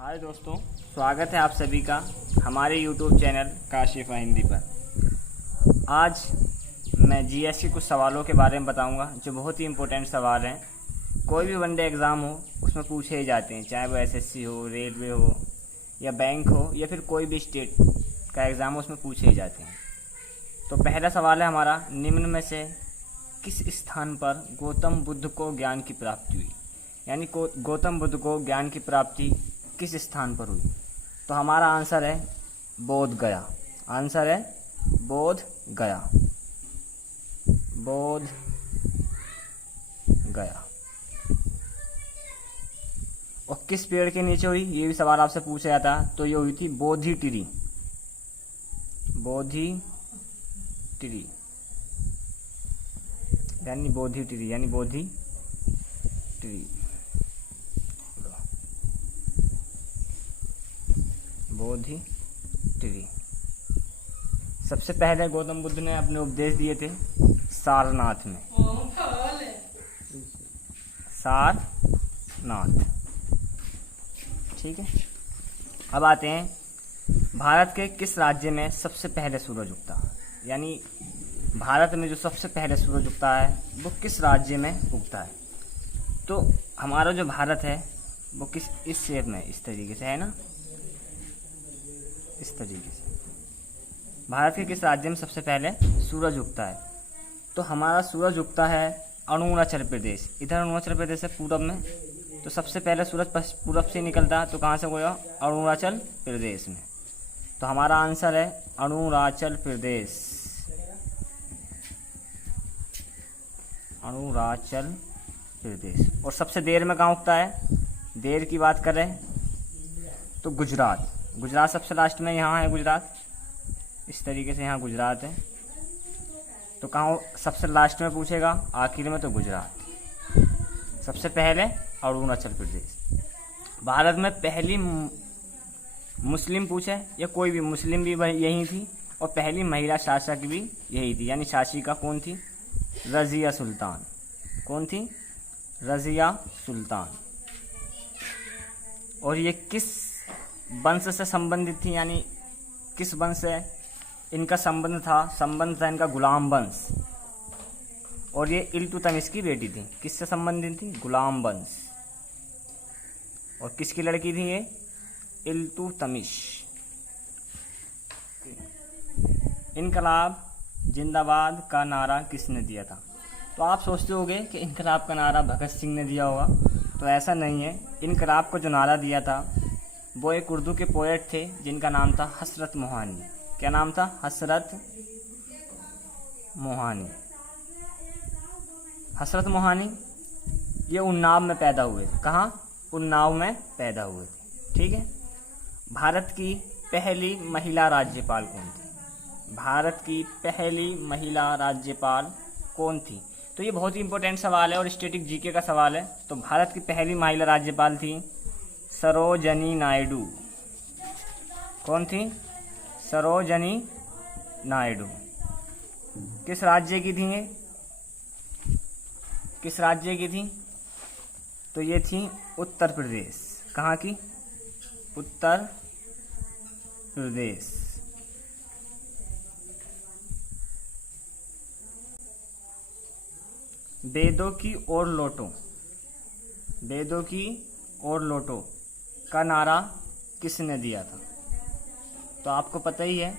हाय दोस्तों, स्वागत है आप सभी का हमारे YouTube चैनल काशिफ़ा हिंदी पर। आज मैं जीएस के कुछ सवालों के बारे में बताऊंगा जो बहुत ही इम्पोर्टेंट सवाल हैं। कोई भी वनडे एग्ज़ाम हो उसमें पूछे ही जाते हैं, चाहे वो एसएससी हो, रेलवे हो या बैंक हो या फिर कोई भी स्टेट का एग्ज़ाम हो, उसमें पूछे ही जाते हैं। तो पहला सवाल है हमारा, निम्न में से किस स्थान पर गौतम बुद्ध को ज्ञान की प्राप्ति हुई? यानी गौतम बुद्ध को ज्ञान की प्राप्ति किस स्थान पर हुई? तो हमारा आंसर है बोध गया। आंसर है बोध गया। बोध गया। और किस पेड़ के नीचे हुई, ये भी सवाल आपसे पूछा जाता। तो ये हुई थी बोधि ट्री। बोधि ट्री यानी बोधि ट्री यानी बोधि ट्री। बोधि ट्री। सबसे पहले गौतम बुद्ध ने अपने उपदेश दिए थे सारनाथ में। सारनाथ, ठीक है। अब आते हैं भारत के किस राज्य में सबसे पहले सूरज उगता? यानी भारत में जो सबसे पहले सूरज उगता है वो किस राज्य में उगता है? तो हमारा जो भारत है वो किस इस शेप में इस तरीके से है ना, इस तरीके से। भारत के किस राज्य में सबसे पहले सूरज उगता है? तो हमारा सूरज उगता है अरुणाचल प्रदेश। इधर अरुणाचल प्रदेश है पूरब में, तो सबसे पहले सूरज पूरब से निकलता है। तो कहाँ से होगा? अरुणाचल प्रदेश में। तो हमारा आंसर है अरुणाचल प्रदेश। अरुणाचल प्रदेश। और सबसे देर में कहाँ उगता है? देर की बात करें तो गुजरात। गुजरात सबसे लास्ट में यहाँ है गुजरात, इस तरीके से यहाँ गुजरात है। तो कहाँ सबसे लास्ट में पूछेगा? आखिर में तो गुजरात। सबसे पहले अरुणाचल प्रदेश। भारत में पहली मुस्लिम पूछे या कोई भी मुस्लिम भी यही थी, और पहली महिला शासक भी यही थी। यानी शासिका कौन थी? रज़िया सुल्तान। कौन थी? रज़िया सुल्तान। और ये किस वंश से संबंधित थी? यानी किस वंश से इनका संबंध था? संबंध था इनका गुलाम वंश। और ये इल्तुतमिश की बेटी थी। किससे संबंधित थी? गुलाम वंश। और किसकी लड़की थी ये? इल्तुतमिश। इनकलाब जिंदाबाद का नारा किसने दिया था? तो आप सोचते होंगे कि इनकलाब का नारा भगत सिंह ने दिया होगा, तो ऐसा नहीं है। इनकलाब को जो नारा दिया था वो एक उर्दू के पोएट थे जिनका नाम था हसरत मोहानी। क्या नाम था? हसरत मोहानी। हसरत मोहानी ये उन्नाव में पैदा हुए। कहाँ? उन्नाव में पैदा हुए थे, ठीक है। भारत की पहली महिला राज्यपाल कौन थी? भारत की पहली महिला राज्यपाल कौन थी? तो ये बहुत ही इंपॉर्टेंट सवाल है और स्टैटिक जीके का सवाल है। तो भारत की पहली महिला राज्यपाल थी सरोजनी नायडू। कौन थी? सरोजनी नायडू। किस राज्य की थी ये? किस राज्य की थी? तो ये थी उत्तर प्रदेश। कहाँ की? उत्तर प्रदेश। वेदों की ओर लौटो। वेदों की ओर लौटो का नारा किसने दिया था? तो आपको पता ही है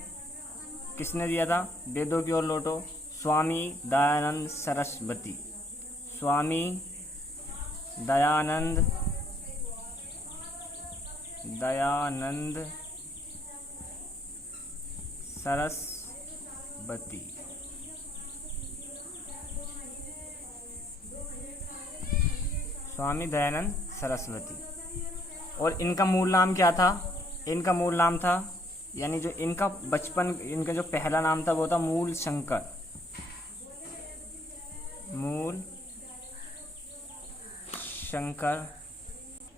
किसने दिया था वेदों की ओर लौटो। स्वामी दयानंद सरस्वती। स्वामी दयानंद सरस्वती। स्वामी दयानंद सरस्वती। और इनका मूल नाम क्या था? इनका मूल नाम था, यानी जो इनका बचपन, इनका जो पहला नाम था वो था मूल शंकर। मूल शंकर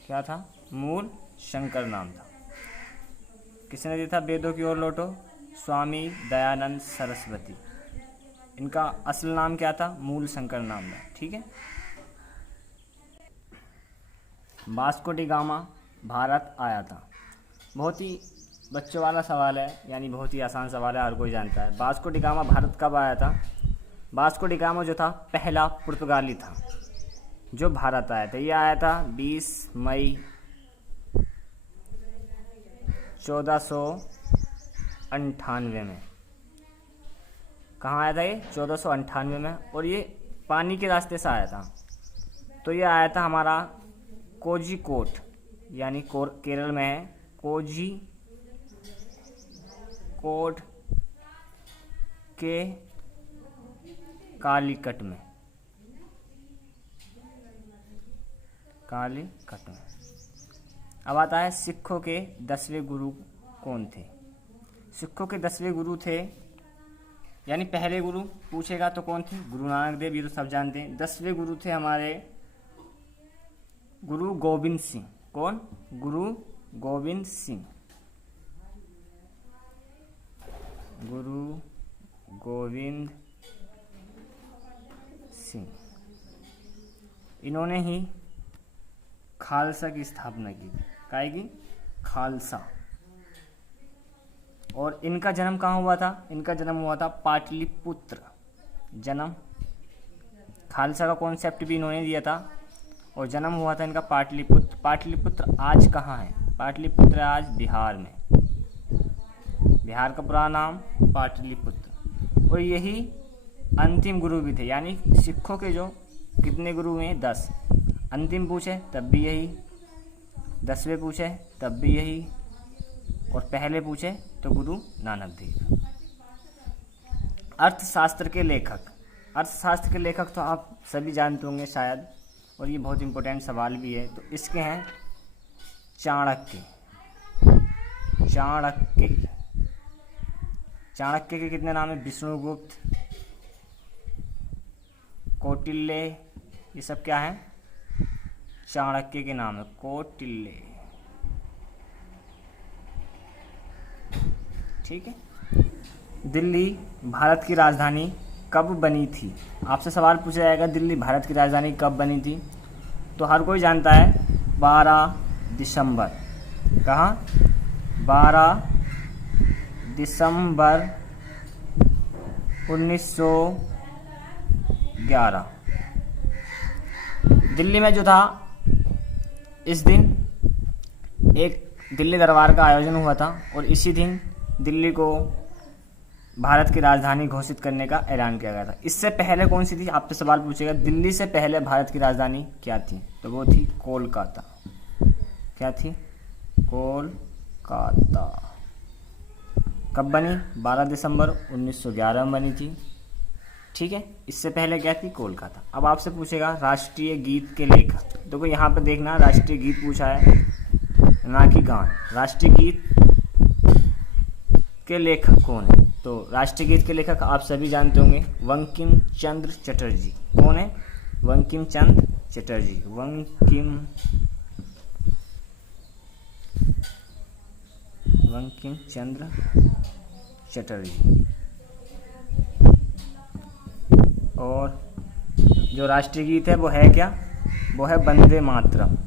क्या था? मूल शंकर नाम था। किसने दिया था वेदों की ओर लौटो? स्वामी दयानंद सरस्वती। इनका असल नाम क्या था? मूल शंकर नाम था, ठीक है। वास्को डी गामा भारत आया था? बहुत ही बच्चों वाला सवाल है, यानी बहुत ही आसान सवाल है, हर कोई जानता है। वास्को डी गामा भारत कब आया था? वास्को डी गामा जो था पहला पुर्तगाली था जो भारत आया था। ये आया था 20 मई 1498 में। कहाँ आया था ये? 1498 में। और ये पानी के रास्ते से आया था। तो ये आया था हमारा कोझिकोड, यानी केरल में है, कोझिकोड के कालीकट में। अब आता है सिखों के 10वें गुरु कौन थे? सिखों के 10वें गुरु थे, यानी पहले गुरु पूछेगा तो कौन थे? गुरु नानक देव, ये तो सब जानते हैं। 10वें गुरु थे हमारे गुरु गोविंद सिंह। कौन? गुरु गोविंद सिंह। गुरु गोविंद सिंह, इन्होंने ही खालसा की स्थापना की। काय की? खालसा। और इनका जन्म कहाँ हुआ था? इनका जन्म हुआ था पाटलिपुत्र। जन्म, खालसा का कॉन्सेप्ट भी इन्होंने दिया था और जन्म हुआ था इनका पाटलिपुत्र। पाटलिपुत्र आज कहाँ है? पाटलिपुत्र आज बिहार में। बिहार का पूरा नाम पाटलिपुत्र। और यही अंतिम गुरु भी थे, यानी सिखों के जो कितने गुरु हुए? 10। अंतिम पूछे तब भी यही, 10वें पूछे तब भी यही, और पहले पूछे तो गुरु नानक देव। अर्थशास्त्र के लेखक। अर्थशास्त्र के लेखक तो आप सभी जानते होंगे शायद, और ये बहुत इंपॉर्टेंट सवाल भी है। तो इसके हैं चाणक्य। चाणक्य के कितने नाम है? विष्णुगुप्त, कौटिल्य, ये सब क्या है? चाणक्य के नाम है। कौटिल्य, ठीक है। दिल्ली भारत की राजधानी कब बनी थी? आपसे सवाल पूछा जाएगा दिल्ली भारत की राजधानी कब बनी थी, तो हर कोई जानता है 12 दिसंबर। कहाँ? 12 दिसंबर 1911। दिल्ली में जो था, इस दिन एक दिल्ली दरबार का आयोजन हुआ था और इसी दिन दिल्ली को भारत की राजधानी घोषित करने का ऐलान किया गया था। इससे पहले कौन सी थी? आपसे सवाल पूछेगा दिल्ली से पहले भारत की राजधानी क्या थी, तो वो थी कोलकाता। क्या थी? कोलकाता। कब बनी? 12 दिसंबर 1911 में बनी थी, ठीक है। इससे पहले क्या थी? कोलकाता। अब आपसे पूछेगा राष्ट्रीय गीत के लेखक। देखो यहाँ पे देखना, राष्ट्रीय गीत पूछा है ना कि गान। राष्ट्रीय गीत के लेखक कौन है? तो राष्ट्रीय गीत के लेखक आप सभी जानते होंगे, बंकिम चंद्र चटर्जी। कौन है? बंकिम चंद्र चटर्जी। बंकिम चंद्र चटर्जी। और जो राष्ट्रीय गीत है वो है क्या? वो है वंदे मातरम।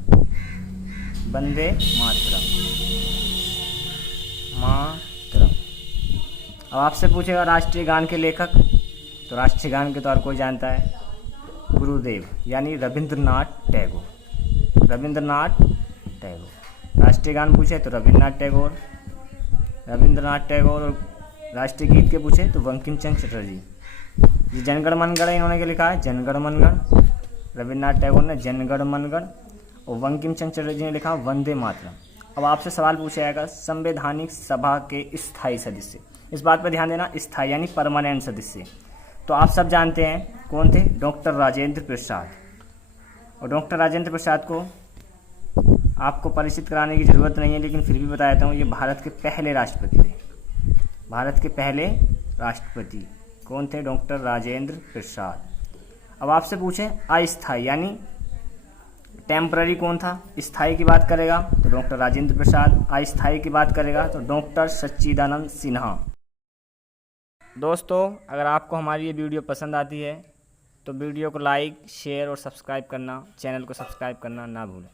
वंदे मातरम। अब आपसे पूछेगा राष्ट्रीय गान के लेखक, तो राष्ट्रीय गान के तो हर कोई जानता है, गुरुदेव, यानी रविंद्रनाथ टैगोर। रविंद्रनाथ टैगोर। राष्ट्रीय गान पूछे तो रविंद्रनाथ टैगोर। और राष्ट्रीय गीत के पूछे तो बंकिम चंद्र चटर्जी। ये जनगण मनगढ़ इन्होंने क्या लिखा है? जनगण मनगढ़। रविंद्रनाथ टैगोर ने जनगण मनगढ़ और बंकिम चंद्र चटर्जी ने लिखा वंदे मातरम। अब आपसे सवाल पूछा जाएगा संवैधानिक सभा के स्थायी सदस्य। इस बात पर ध्यान देना, स्थायी यानी परमानेंट सदस्य। तो आप सब जानते हैं कौन थे? डॉक्टर राजेंद्र प्रसाद। और डॉक्टर राजेंद्र प्रसाद को आपको परिचित कराने की ज़रूरत नहीं है, लेकिन फिर भी बता देता हूँ, ये भारत के पहले राष्ट्रपति थे। भारत के पहले राष्ट्रपति कौन थे? डॉक्टर राजेंद्र प्रसाद। अब आपसे पूछें अस्थायी यानी टेम्पररी कौन था? स्थायी की बात करेगा तो डॉक्टर राजेंद्र प्रसाद, अस्थायी की बात करेगा तो डॉक्टर सच्चिदानंद सिन्हा। दोस्तों, अगर आपको हमारी ये वीडियो पसंद आती है तो वीडियो को लाइक, शेयर और सब्सक्राइब करना, चैनल को सब्सक्राइब करना ना भूलें।